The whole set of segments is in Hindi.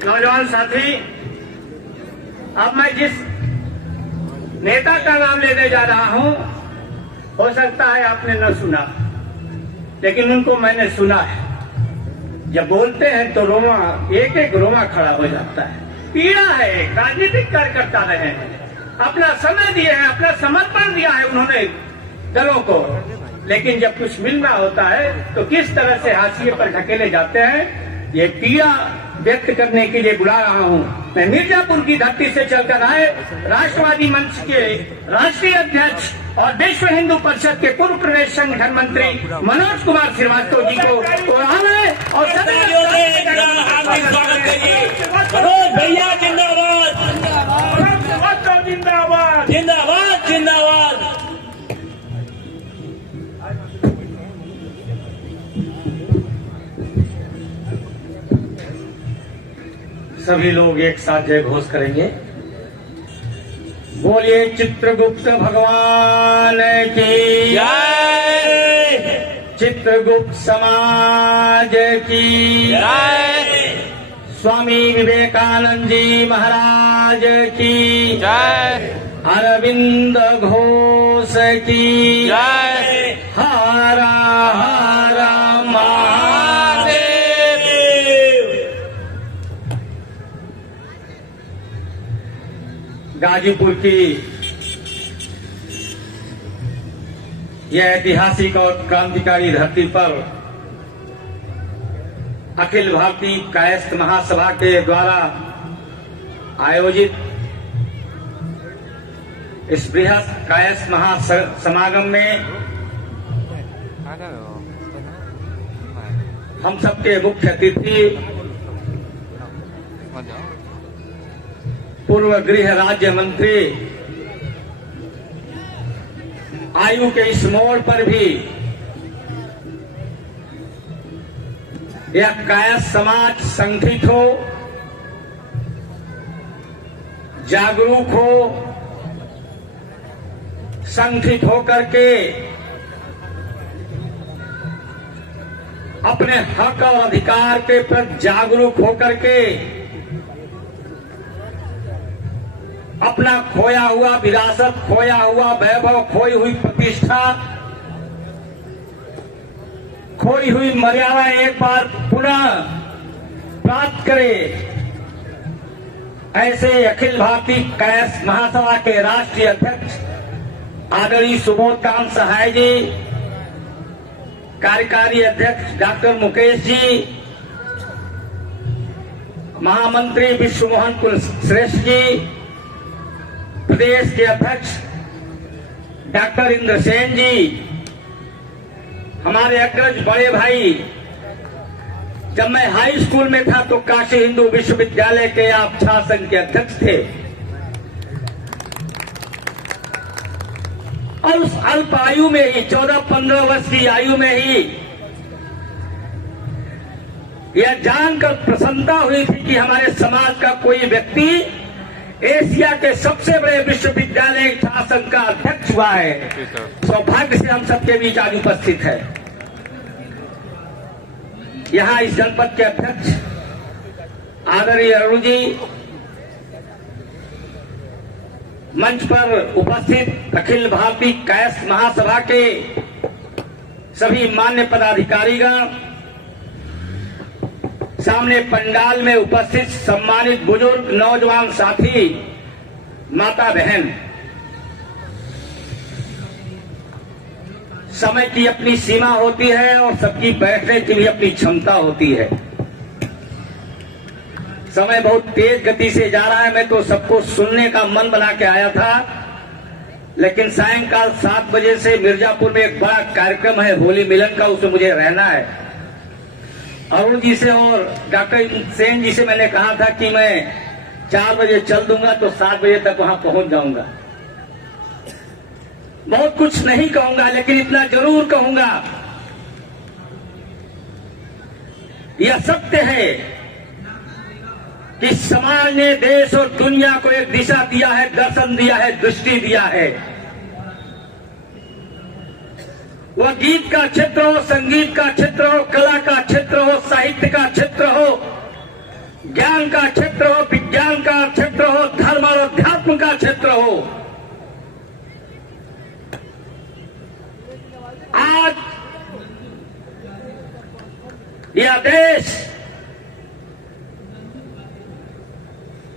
नौजवान साथी, अब मैं जिस नेता का नाम लेने जा रहा हूं, हो सकता है आपने न सुना, लेकिन उनको मैंने सुना है। जब बोलते हैं तो रोमा एक एक रोमा खड़ा हो जाता है। पीड़ा है, राजनीतिक कार्यकर्ता रहे हैं, अपना समय दिए हैं, अपना समर्पण दिया है उन्होंने दलों को, लेकिन जब कुछ मिलना होता है तो किस तरह से हाशिए पर ढकेले जाते हैं, ये पीड़ा व्यक्त करने के लिए बुला रहा हूं। मैं मिर्जापुर की धरती से चलकर आए राष्ट्रवादी मंच के राष्ट्रीय अध्यक्ष और विश्व हिंदू परिषद के पूर्व प्रदेश संगठन मंत्री मनोज कुमार श्रीवास्तव जी को और मनोज भैया जिंदाबाद, जिंदाबाद जिंदाबाद, जिंदाबाद। सभी लोग एक साथ जय घोष करेंगे। बोलिए चित्रगुप्त भगवान की जय, चित्रगुप्त समाज की जय, स्वामी विवेकानंद जी महाराज की जय, अरविंद घोष की जय। हर हर महादेव। गाजीपुर की यह ऐतिहासिक और क्रांतिकारी धरती पर अखिल भारतीय कायस्थ महासभा के द्वारा आयोजित इस बृहत् कायस्थ महासमागम में हम सबके मुख्य अतिथि पूर्व गृह राज्य मंत्री, आयु के इस मोड़ पर भी यह कायस्थ समाज संगठित हो, जागरूक हो, संगठित होकर के अपने हक और अधिकार के प्रति जागरूक होकर के अपना खोया हुआ विरासत, खोया हुआ वैभव, खोई हुई प्रतिष्ठा, खोई हुई मर्यादा एक बार पुनः प्राप्त करे, ऐसे अखिल भारतीय कायस्थ महासभा के राष्ट्रीय अध्यक्ष आदरणीय सुबोध कांत सहाय जी, कार्यकारी अध्यक्ष डॉक्टर मुकेश जी, महामंत्री विश्व मोहन कुलश्रेष्ठ जी, प्रदेश के अध्यक्ष डॉक्टर इंद्रसेन जी, हमारे अग्रज बड़े भाई, जब मैं हाई स्कूल में था तो काशी हिंदू विश्वविद्यालय के आप छात्र संघ के अध्यक्ष थे, और उस अल्प आयु में ही 14-15 वर्ष की आयु में ही यह जानकर प्रसन्नता हुई थी कि हमारे समाज का कोई व्यक्ति एशिया के सबसे बड़े विश्वविद्यालय छात्र संघ का अध्यक्ष हुआ है। सौभाग्य से हम सबके बीच आज उपस्थित है। यहाँ इस जनपद के अध्यक्ष आदरणीय अरुण जी, मंच पर उपस्थित अखिल भारतीय कायस्थ महासभा के सभी मान्य पदाधिकारीगण, सामने पंडाल में उपस्थित सम्मानित बुजुर्ग, नौजवान साथी, माता बहन, समय की अपनी सीमा होती है और सबकी बैठने की भी अपनी क्षमता होती है। समय बहुत तेज गति से जा रहा है। मैं तो सबको सुनने का मन बना के आया था, लेकिन सायंकाल 7 बजे से मिर्जापुर में एक बड़ा कार्यक्रम है होली मिलन का, उसमें मुझे रहना है। अरुण जी से और डॉक्टर सेन जी से मैंने कहा था कि मैं 4 बजे चल दूंगा तो 7 बजे तक वहां पहुंच जाऊंगा। बहुत कुछ नहीं कहूंगा, लेकिन इतना जरूर कहूंगा, यह सत्य है कि समाज ने देश और दुनिया को एक दिशा दिया है, दर्शन दिया है, दृष्टि दिया है। वह गीत का क्षेत्र हो, संगीत का क्षेत्र हो, कला का क्षेत्र हो, साहित्य का क्षेत्र हो, ज्ञान का क्षेत्र हो, विज्ञान का क्षेत्र हो, धर्म और अध्यात्म का क्षेत्र हो, आज यह देश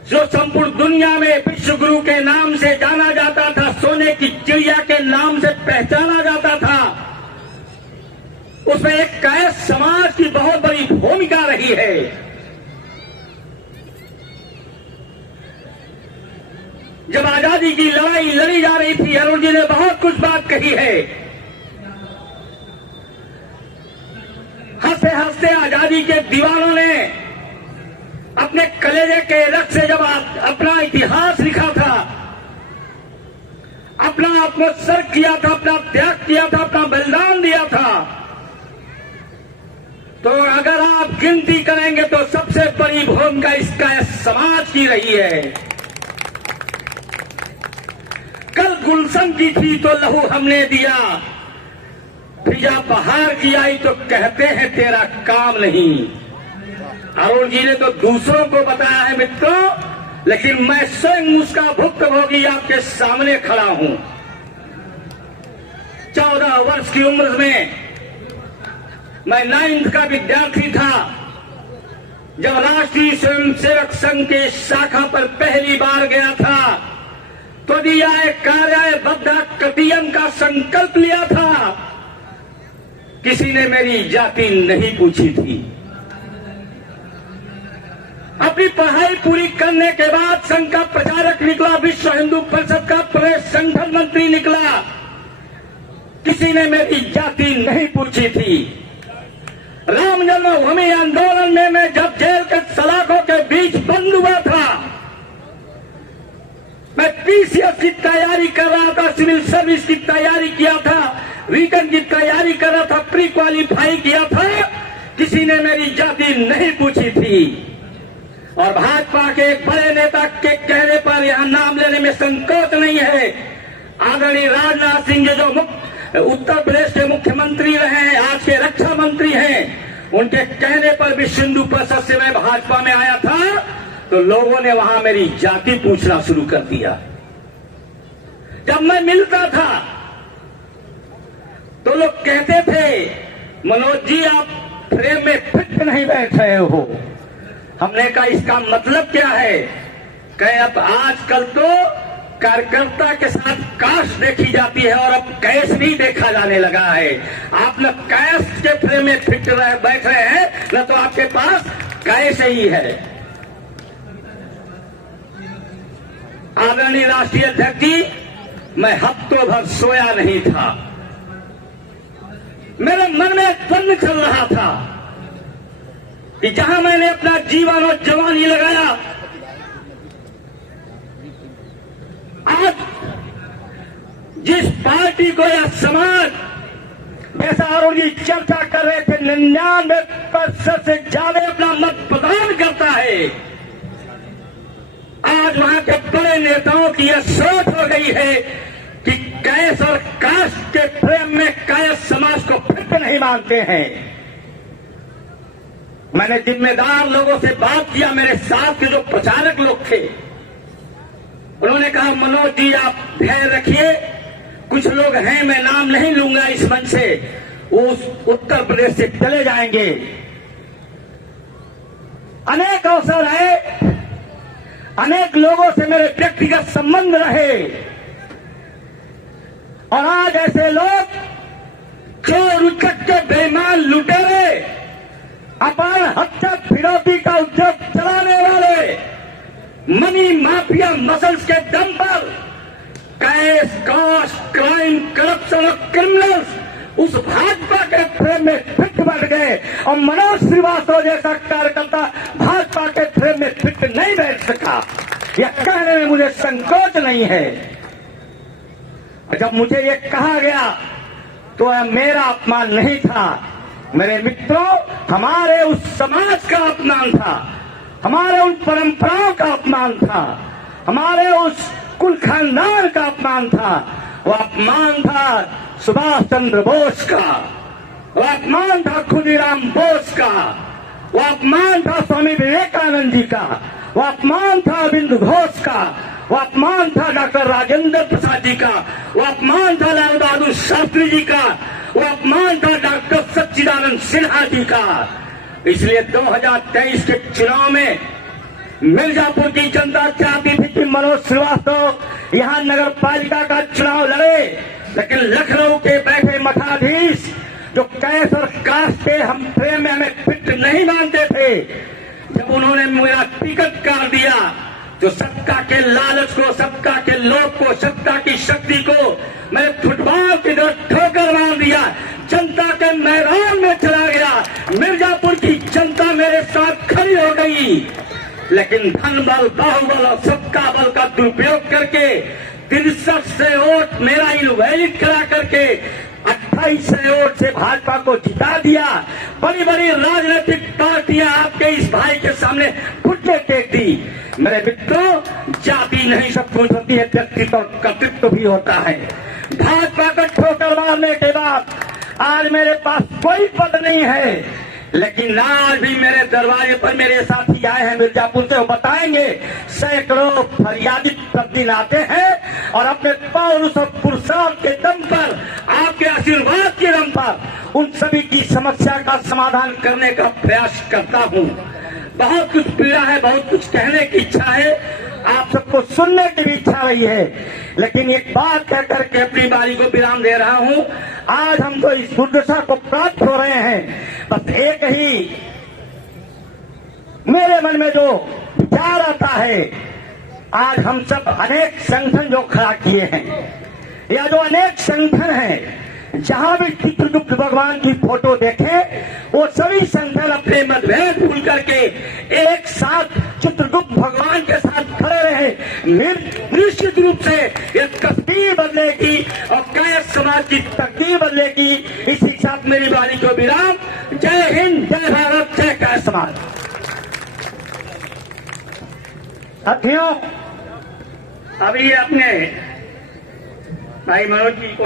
जो संपूर्ण दुनिया में विश्व गुरु के नाम से जाना जाता था, सोने की चिड़िया के नाम से पहचाना जाता था, उसमें एक कैस समाज की बहुत बड़ी भूमिका रही है। जब आजादी की लड़ाई लड़ी जा रही थी, अरुण जी ने बहुत कुछ बात कही है। हंसते हंसते आजादी के दीवानों ने अपने कलेजे के रक्त से जब अपना इतिहास लिखा था, अपना आत्मोत्सर्ग किया था, अपना त्याग किया था, अपना बलिदान दिया था, तो अगर आप गिनती करेंगे तो सबसे बड़ी भूमिका इसका समाज की रही है। कल गुलशन की थी तो लहू हमने दिया, फिजा बहार की आई तो कहते हैं तेरा काम नहीं। अरुण जी ने तो दूसरों को बताया है मित्रों, लेकिन मैं स्वयं उसका भुक्तभोगी आपके सामने खड़ा हूं। 14 वर्ष की उम्र में मैं 9th का विद्यार्थी था जब राष्ट्रीय स्वयंसेवक संघ के शाखा पर पहली बार गया था, तो दिया कार्य बद्ध कटियन का संकल्प लिया था। किसी ने मेरी जाति नहीं पूछी थी। अपनी पढ़ाई पूरी करने के बाद संघ का प्रचारक निकला, विश्व हिंदू परिषद का प्रदेश संगठन मंत्री निकला, किसी ने मेरी जाति नहीं पूछी थी। राम जन्मभूमि आंदोलन में मैं जब जेल के सलाखों के बीच बंद हुआ था, मैं पीसीएस की तैयारी कर रहा था, सिविल सर्विस की तैयारी किया था, रिटर्न की तैयारी कर रहा था, प्री क्वालिफाई किया था, किसी ने मेरी जाति नहीं पूछी थी। और भाजपा के एक बड़े नेता के कहने पर यहां नाम लेने में संकोच नहीं है, आदरणीय राजनाथ सिंह जो उत्तर प्रदेश के मुख्यमंत्री रहे हैं, आज के रक्षा मंत्री हैं, उनके कहने पर भी हिंदू परिषद से मैं भाजपा में आया था, तो लोगों ने वहां मेरी जाति पूछना शुरू कर दिया। जब मैं मिलता था तो लोग कहते थे, मनोज जी आप फ्रेम में फिट नहीं बैठ रहे हो। हमने कहा इसका मतलब क्या है? कहे अब आजकल तो कार्यकर्ता के साथ कास्ट देखी जाती है और अब कैश नहीं देखा जाने लगा है। आप न कैश के फ्रेम में फिट बैठ रहे हैं, न तो आपके पास कैश ही है। आदरणीय राष्ट्रीय अध्यक्ष जी, मैं हफ्तों भर सोया नहीं था। मेरे मन में द्वंद्व चल रहा था कि जहां मैंने अपना जीवन और जवानी लगाया, आज जिस पार्टी को यह समाज, जैसा अरुण जी चर्चा कर रहे थे, 99% से ज्यादा अपना मत प्रदान करता है, आज वहां के बड़े नेताओं की यह सोच हो गई है कि कैश और कास्ट के प्रेम में कैश समाज को फिट नहीं मानते हैं। मैंने जिम्मेदार लोगों से बात किया, मेरे साथ के जो प्रचारक लोग थे, उन्होंने कहा मनोज जी आप धैर्य रखिए, कुछ लोग हैं, मैं नाम नहीं लूंगा इस मंच से, वो उत्तर प्रदेश से चले जाएंगे। अनेक अवसर है, अनेक लोगों से मेरे व्यक्तिगत संबंध रहे, और आज ऐसे लोग चोर उचक्के बेईमान लुटेरे, अपहरण हत्या फिरौती का उद्योग चलाने वाले, मनी माफिया मसल्स के दम पर कैश, कास्ट, क्राइम, करप्शन और क्रिमिनल्स उस भाजपा के फ्रेम में फिट बैठ गए, और मनोज श्रीवास्तव जैसा कार्यकर्ता भाजपा के फ्रेम में फिट नहीं बैठ सका। यह कहने में मुझे संकोच नहीं है। जब मुझे यह कहा गया तो यह मेरा अपमान नहीं था, मेरे मित्रों, हमारे उस समाज का अपमान था, हमारे उन परंपराओं का अपमान था, हमारे उस कुल खानदान का अपमान था। वो अपमान था सुभाष चंद्र बोस का, वो अपमान था खुदीराम बोस का, वो अपमान था स्वामी विवेकानंद जी का, वो अपमान था अरविंद घोष का, वो अपमान था डॉक्टर राजेंद्र प्रसाद जी का, वो अपमान था लाल बहादुर शास्त्री जी का, वो अपमान था डॉक्टर सच्चिदानंद सिन्हा जी का। इसलिए 2023 के चुनाव में मिर्जापुर की जनता चाहती थी कि मनोज श्रीवास्तव यहां नगर पालिका का चुनाव लड़े, लेकिन लखनऊ के बैठे मठाधीश जो कैश और कास्ट के हम प्रेम में हमें फिट नहीं मानते थे, जब उन्होंने मेरा टिकट काट दिया तो सत्ता के लालच को, सत्ता के लोभ को, सत्ता की शक्ति को मैंने फुटबॉल की तरह ठोकर मार दिया, जनता के मैदान में चला गया। मिर्जापुर की जनता मेरे साथ खड़ी हो गई, लेकिन धन बल, बाहुबल और सत्ता बल का दुरुपयोग करके 63 से वोट मेरा इनवैलिड करा करके 28 से वोट से भाजपा को जिता दिया। बड़ी बड़ी राजनीतिक पार्टियां आपके इस भाई के सामने घुटने टेक दी। मेरे मित्रों, जाति नहीं सब कुछ होती है, व्यक्तित्व और कर्तृत्व भी होता है। भाजपा को ठोकर मारने के बाद आज मेरे पास कोई पद नहीं है, लेकिन आज भी मेरे दरवाजे पर मेरे साथी आए हैं मिर्जापुर से, वो बताएंगे सैकड़ों फरियादी प्रतिदिन आते हैं और अपने पौरुष और पुरुषार्थ के दम पर, आपके आशीर्वाद के दम पर उन सभी की समस्या का समाधान करने का प्रयास करता हूं। बहुत कुछ पीड़ा है, बहुत कुछ कहने की इच्छा है, आप सबको सुनने की भी इच्छा रही है, लेकिन एक बात कह करके अपनी बारी को विराम दे रहा हूं। आज हम तो इस दुर्दशा को प्राप्त हो रहे हैं, बस एक ही मेरे मन में जो विचार आता है, आज हम सब अनेक संगठन जो खड़ा किए हैं, या जो अनेक संगठन हैं, जहां भी चित्रगुप्त भगवान की फोटो देखें, वो सभी संगठन अपने मतभेद भूल करके एक साथ चित्रगुप्त भगवान के साथ खड़े रहे। निश्चित रूप से ये तस्वीर बदलेगी और कैश समाज की तकदीर बदलेगी। इसी के साथ मेरी बारी को विराम। जय हिंद, जय भारत, जय कैश समाज। साथियों, अभी अपने भाई मनोज जी को